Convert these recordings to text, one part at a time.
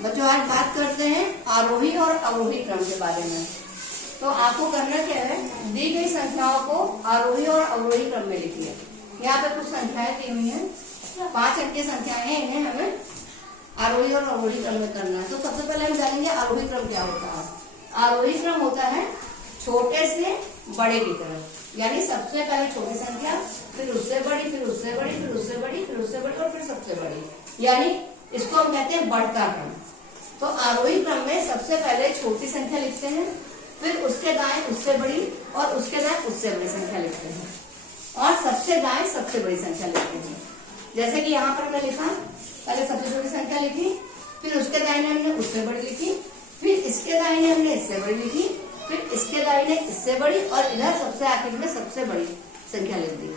बच्चों आज बात करते हैं आरोही और अवरोही क्रम के बारे में। तो आपको करना क्या है, दी गई संख्याओं को आरोही और अवरोही क्रम में लिखिए। यहाँ पे कुछ संख्याएं दी हुई हैं, 5 अंक की संख्याएं हैं, इन्हें हमें आरोही और अवरोही क्रम में करना है। तो सबसे पहले हम जानेंगे आरोही क्रम क्या होता है। आरोही क्रम होता है छोटे से बड़े की तरफ, यानी सबसे पहले छोटी संख्या, फिर उससे बड़ी, फिर उससे बड़ी, फिर उससे बड़ी, फिर उससे बड़ी और फिर सबसे बड़ी, यानी इसको हम कहते हैं बढ़ता क्रम। तो आरोही क्रम में सबसे पहले छोटी संख्या लिखते हैं, फिर उसके दाएं उससे बड़ी और उसके दाएं उससे बड़ी संख्या लिखते हैं, और सबसे दाएं सबसे बड़ी संख्या लिखते हैं। जैसे कि यहाँ पर हमने लिखा, पहले सबसे छोटी संख्या लिखी, फिर उसके दाहिने हमने उससे बड़ी लिखी, फिर इसके दाहिने हमने इससे बड़ी लिखी, फिर इसके दाहिने इससे बड़ी, और इधर सबसे आखिर में सबसे बड़ी संख्या लिख दी।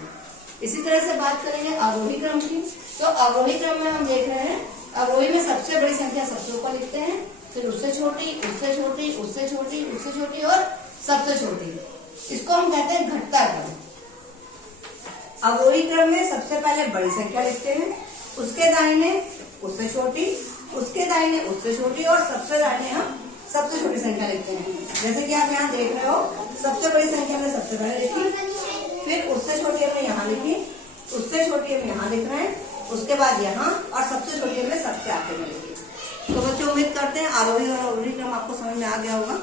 इसी तरह से बात करेंगे आरोही क्रम की। तो अवरोही क्रम में हम देख रहे हैं, अवरोही में सबसे बड़ी संख्या सबसे ऊपर लिखते हैं, फिर उससे छोटी, उससे छोटी, उससे छोटी, उससे छोटी और सबसे छोटी। इसको हम कहते हैं घटता क्रम। अवरोही क्रम में सबसे पहले बड़ी संख्या लिखते हैं, उसके दाहिने उससे छोटी, उसके दाहिने उससे छोटी और सबसे दाहिने हम सबसे छोटी संख्या लिखते हैं। जैसे कि आप यहाँ देख रहे हो, सबसे बड़ी संख्या हमने सबसे पहले लिखी, फिर उससे छोटी हमने यहाँ लिखी, उससे छोटी हम यहाँ लिख रहे हैं, उसके बाद यहाँ, और सबसे छोटी हमने सबसे आखिर में लिखी। तो बच्चों उम्मीद करते हैं आरोही और अवरोही क्रम आपको समझ में आ गया होगा।